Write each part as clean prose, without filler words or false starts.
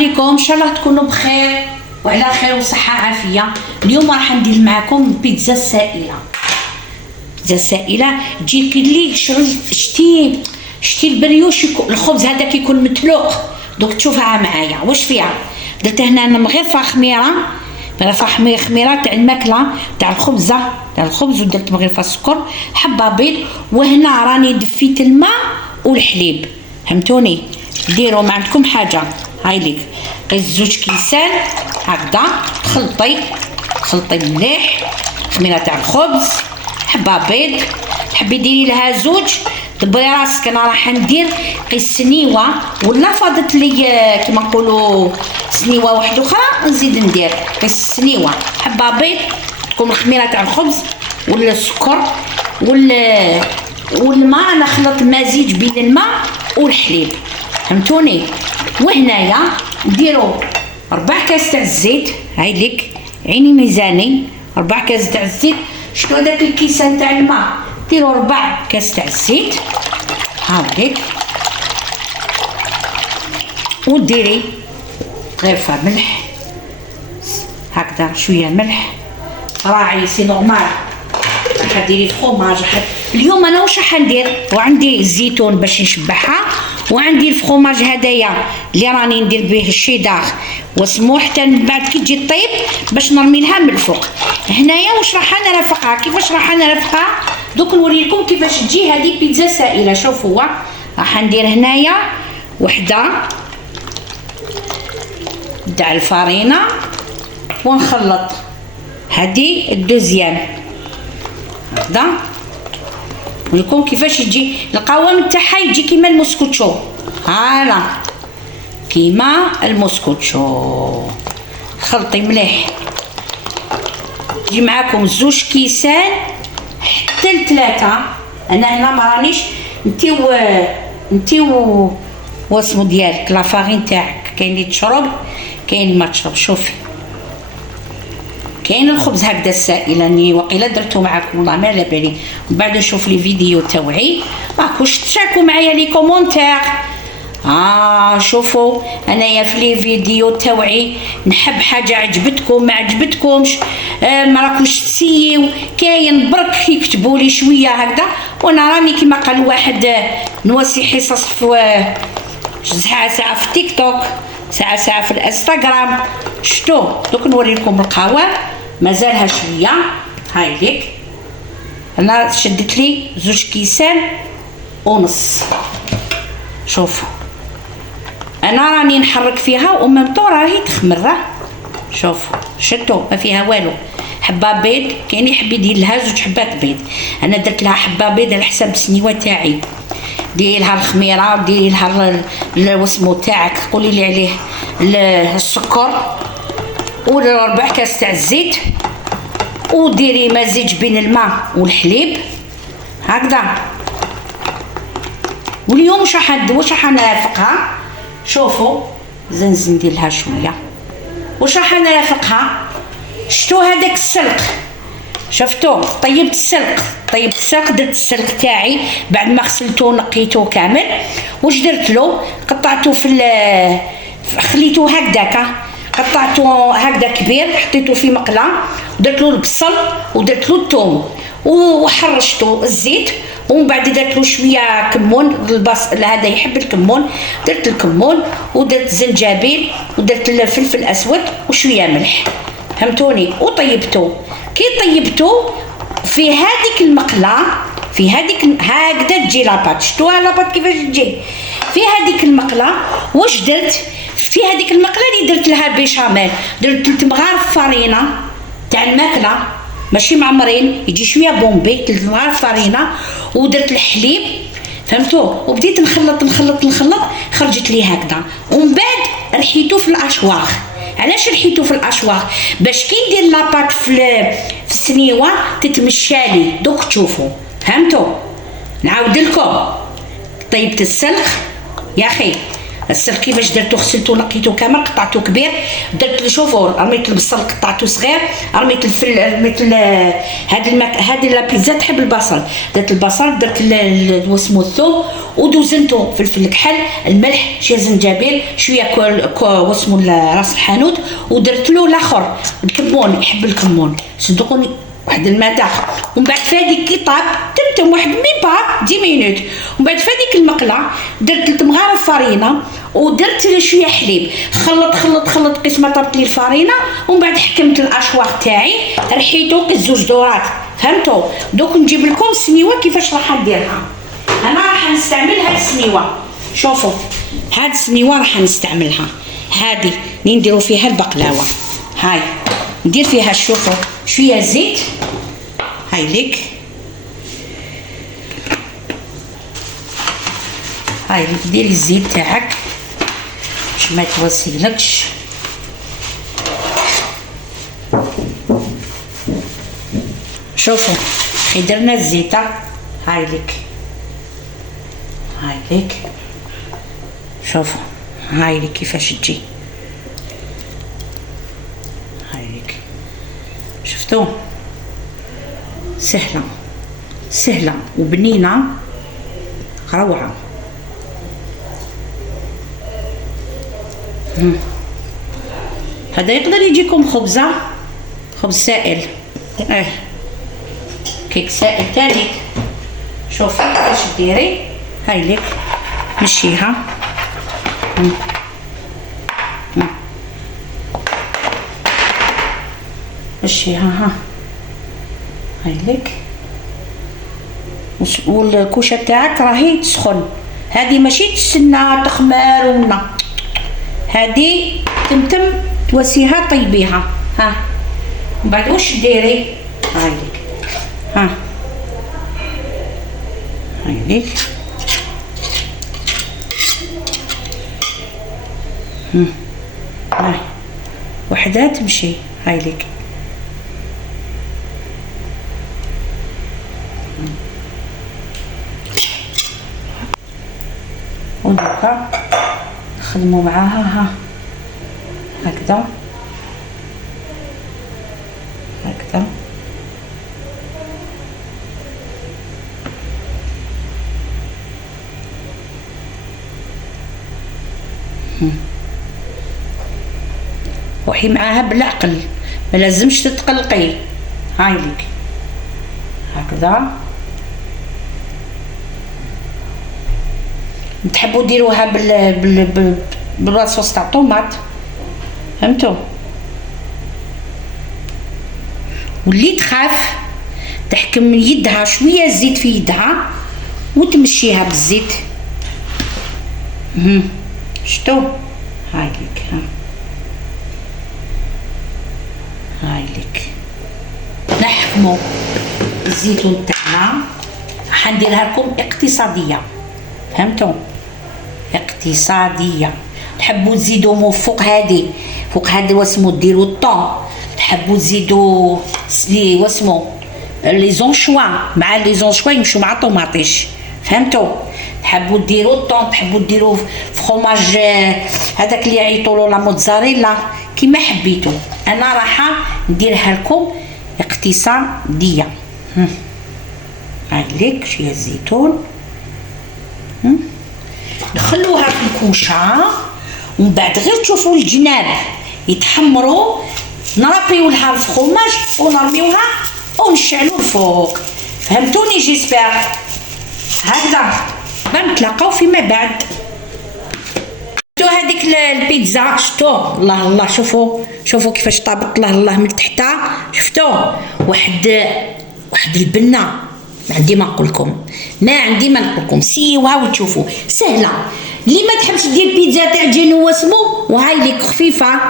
عليكم ان شاء الله تكونوا بخير وعلى خير وصحه عافيه. اليوم راح ندير معكم بيتزا سائله. بيتزا سائله تجي كي شتي البريوش الخبز هذا كيكون متلوق. دوك تشوفها معايا واش فيها. درت هنا مغرفه خميره خميره تاع الماكله تاع الخبزه تاع الخبز، ودرت مغرفه سكر، حبه بيض، وهنا راني دفيت الماء والحليب. فهمتوني؟ ديروا ما عندكم حاجه، هاي ليك قيس 2 كيسان هكذا، خلطي مليح خميره تاع الخبز، حبه بيض، تحبي ديري لها 2 دبري راسك. انا راح ندير قيس سنيوه ولا فاضت لي كيما نقولوا سنيوه واحده اخرى نزيد ندير قيس سنيوه حبه بيض، تكون الخميره تاع الخبز والسكر والماء. انا خلطت مزيج بين الماء والحليب. فهمتوني؟ وهنايا نديروا 4 كاس تاع الزيت، هاي ليك عيني ميزاني 4 كاس تاع الزيت. شنو داك الكيسان تاع الماء ديروا 4 كاس تاع الزيت هاكيك، وديري غرفه ملح هكذا، شويه ملح راعي سي نورمال. راح ديري الفرomاج. اليوم انا واش راح ندير، وعندي الزيتون باش نشبعها، وعندي الفرomاج هدايا اللي راني ندير به الشيدار واسمو، حتى من بعد كي تجي طيب باش نرمي لها من الفوق. هنايا واش راح نرفقها، كيفاش راح نرفقها دوك نوريكم كيفاش تجي هذه بيتزا سائله. شوفوا راح ندير هنايا وحده تاع الفارينه ونخلط هذه الدوزيام هكذا، نوريكم كيفاش تجي القوام تاعها، يجي كيما المسكوتشو. هالا كيما المسكوتشو. خلطي مليح، تجي معاكم 2 كيسان حتى 3. انا هنا ما رانيش انتي واسمو ديالك لافارين تاعك، كاين اللي تشرب كاين اللي ما تشرب. شوفي كاين الخبز هكذا السائل، راني وقيله درتو معاكم والله ما على بالي، من بعد نشوف لي فيديو تاوعي ماكوش تشاركوا معايا لي كومونتير. شوفوا انايا في لي فيديو تاوعي نحب حاجه عجبتكم ما عجبتكمش، ما راكوش تسيو، كاين برك يكتبوا لي شويه هكذا، وانا راني كيما قال واحد نوصي حصص في ساعه في تيك توك، ساعه في الانستغرام. شتو دوك نوريكم القوام مازالها شويه. هاي ليك انا شدت لي 2 كيسان ونص. شوفوا انا راني نحرك فيها وممطو راهي تخمر. شوفوا شتو ما فيها والو. حبه بيض، كاين يحب يدير لها 2 حبات بيض، انا درت لها حبه بيض على حساب السنيوه تاعي. ديري لها الخميره وديري لها واسمو تاعك، قولي لي عليه السكر، و4 كاس تاع الزيت، وديري مزيج بين الماء والحليب هكذا. واليوم واش راح نرافقها. شوفوا زنزن ندير لها شويه. واش راح نرافقها، شتو هذاك السلق، شفتوه طيبت السلق، درت السلق تاعي بعد ما غسلته ونقيته كامل. واش درت له، قطعته خليته هكذاك، قطعته هكذا كبير، حطيته في مقله، درت له البصل ودرت له الثوم وحرشته الزيت، ومن بعد درت له شويه كمون. البصل هذا يحب الكمون، درت الكمون ودرت زنجبيل ودرت الفلفل الاسود وشويه ملح. فهمتوني؟ وطيبته. كي طيبته في هذيك المقله، في هذيك هكذا تجي لاباط. شفتوها لاباط كيفاش تجي في هذيك المقله. واش درت في هذيك المقله اللي درت لها بيشاميل، درت 3 مغارف فرينه تاع الماكله ماشي معمرين، يجي شويه بومبي، 3 مغارف فرينه، ودرت الحليب. فهمتوا؟ وبديت نخلط خرجت لي هكذا. ومن بعد رحيته في الاشواغ. علاش رحيته في الاشواغ؟ باش كي ندير لاباط في السنيوه تتمشالي. دوك تشوفوا. فهمتوا؟ نعاود لكم. طيبت السلق يا اخي، السلق كيفاش درتو، غسلتو نقيتو كامل، قطعتو كبير، درت شوفوا رميت البصل قطعتو صغير، رميت الفل، رميت هاد لا بيتزا تحب البصل، درت البصل، درت واسمو الثوم، ودوزنتو فلفل كحل، الملح، شويه زنجبيل، شويه واسمو راس الحانوت، ودرت له الاخر الكمون، يحب الكمون، صدقوني واحد الماء. ومن بعد فهاديك كي طاب تمتم واحد مي با 10 مينوت، ومن بعد فهاديك المقله درت 3 مغارف فرينه، ودرت شويه حليب، خلط قيس ما طابت لي الفرينه، ومن بعد حكمت الاشواغ تاعي، رحيتو كزوج دورات، فهمتوا؟ دوك نجيب لكم السنيوه كيفاش راح نديرها. انا راح نستعمل هاد السنيوه، شوفوا هاد السنيوه راح نستعملها، هادي اللي نديرو فيها البقلاوه، هاي ندير فيها شوفوا شويه زيت، هاي ليك، هاي ديري الزيت تاعك باش ما توسيلكش، شوفوا كي درنا الزيته، هاي ليك، هاي ليك، شوفوا هاي ليك كيفاش تجي، هاي ليك، شفتوا سهله سهله وبنينه روعه. هذا يقدر يجيكم خبزه، خبز سائل، كيك سائل تاني. شوفي كيفاش ديري، هاي لك مشيها، مشيها، ها هاي لك، والكوشه تاعك راهي تسخن، هذه ماشي تستنى تخمر ولا، هذه تمتم توسيها طيبيها، ها من بعد واش ديري، هاي لك، ها هاي لك، هاي وحده تمشي، هاي لك، ودوكا نخدمو معاها، ها هكذا هكذا، روحي معاها بالعقل، ما لازمش تتقلقي، هاي لك هكذا. تحبوا ديروها بالصوص تاع طوماط، فهمتوا؟ واللي تخاف تحكم من يدها شويه زيت في يدها وتمشيها بالزيت، شتو هاي لك، هاي لك. نحكموا الزيتون تاعنا، حنديرها لكم اقتصاديه، فهمتوا؟ اقتصاديه. تحبوا تزيدوا فوق هادي واسمو ديروا الطون، تحبوا تزيدوا لي واسمو لي زونشوا، مع لي زونشوا يمشوا مع الطوماطيش، فهمتوا؟ تحبوا ديروا الطون، تحبوا ديروا فخوماج هذاك اللي يعيطوا له لا موتزاريلا، كيما حبيتوا. انا راح نديرها لكم اقتصاديه. هاي لك شويه زيتون، نخلوها في الكوشه، ومن بعد غير تشوفوا الجناب يتحمروا، نربيو لها الفخوماج ونرميوها ونشعلوا الفوق، فهمتوني؟ جيسبر هكذا نتلاقاو فيما بعد. شفتوا هذيك البيتزا؟ شفتوا؟ الله الله، شوفوا كيفاش طابت، الله الله من تحتها، شفتوا؟ واحد البنه، ما عندي ما نقول لكم، سيوها وتشوفوا سهله. اللي ما تحبش دير بيتزا تاع جن واسمو، وهاي ليك خفيفه،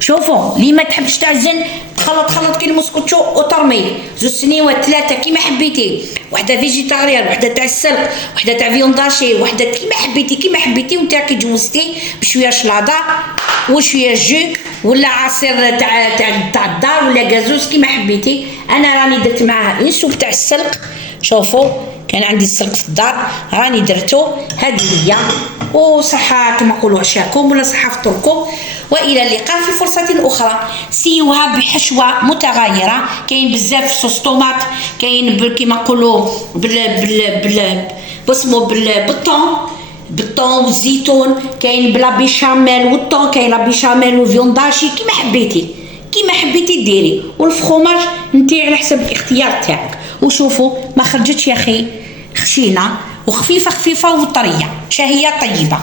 شوفوا اللي ما تحبش تعزن تخلط كي المسكوتشو وترمي 2 سنيوات 3 كيما حبيتي، وحده فيجيتاريان، وحده تاع السلق، وحده تاع فيونداشي، وحده كيما حبيتي وانت كي جوزتي بشويه شلاضه وشويه جو ولا عصير تاع الدار ولا غازوز كيما حبيتي. انا راني درت معاها سوب تاع السلق، شوفوا كان عندي السلق في الدار راني درتو. هذه هي، وصحة كما نقولوا عشاكم ولا صحة فطوركم، والى اللقاء في فرصة اخرى. سيوها بحشوه متغيره، كاين بزاف صوص طوماط، كاين كما نقولوا بالطون والزيتون، كاين بلا بيشاميل والطون، كاين لا بيشاميل وفيونداشي، كيما حبيتي ديري. والفخوماج نتي على حسب الاختيار تاعك. وشوفوا ما خرجتش يا اخي خشينه وخفيفه وطريه، شهيه طيبه.